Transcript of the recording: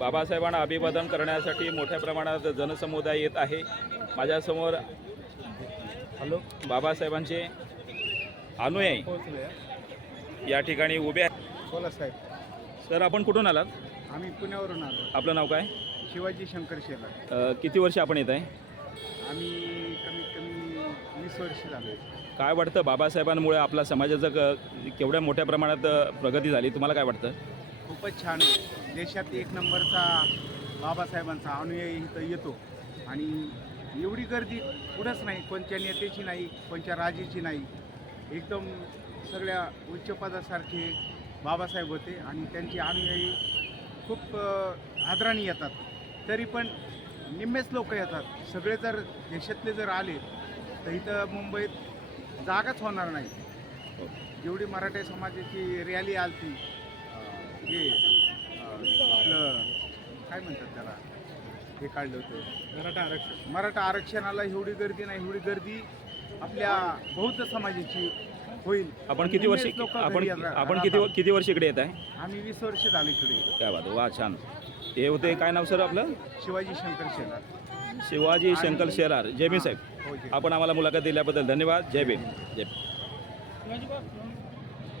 बाबासाहेबांना अभिवादन करण्यासाठी मोठ्या प्रमाणात जनसमुदाय येत आहे. माझ्यासमोर हॅलो. बाबासाहेबांचे अनुयायी या ठिकाणी उभे आहेत. बोला साहेब. सर आपण कुठून आलात? आम्ही पुण्यावरून आलो. आपलं नाव काय? शिवाजी शंकर शेलार. अ, किती वर्ष आपण येत आहे? आम्ही कमीत कमी वीस वर्ष झाले. काय वाटतं बाबासाहेबांमुळे आपला समाजाचं केवढ्या मोठ्या प्रमाणात प्रगती झाली? तुम्हाला काय वाटतं? खूपच छान आहे. देशात एक नंबरचा बाबासाहेबांचा अनुयायी इथं येतो. आणि एवढी गर्दी कुठंच नाही कोणत्या नेत्याची नाही कोणत्या राजाची नाही. एकदम सगळ्या उच्च पदासारखे बाबासाहेब होते आणि त्यांचे अनुयायी खूप आदराने येतात. तरी पण निम्मेच लोक येतात. सगळे जर देशातले जर आले तर इथं मुंबईत जागाच होणार नाही. जेवढी मराठा समाजाची रॅली आलती हे आपलं काय म्हणतात त्याला? हे काढलं होतं. मराठा आरक्षण. मराठा आरक्षणाला एवढी गर्दी नाही एवढी गर्दी आपल्या बौद्ध समाजाची होईल. आपण किती वर्ष आपण आपण किती राहतात. किती वर्ष इकडे येत आहे? आम्ही वीस वर्ष झाले इकडे. काय बात वा छान. हे होते काय नाव सर आपलं? शिवाजी शंकर शेलार. शिवाजी शंकर शेलार. जय भीम साहेब. हो, जय. आपण आम्हाला मुलाखत दिल्याबद्दल धन्यवाद. जय भीम. जय भीम.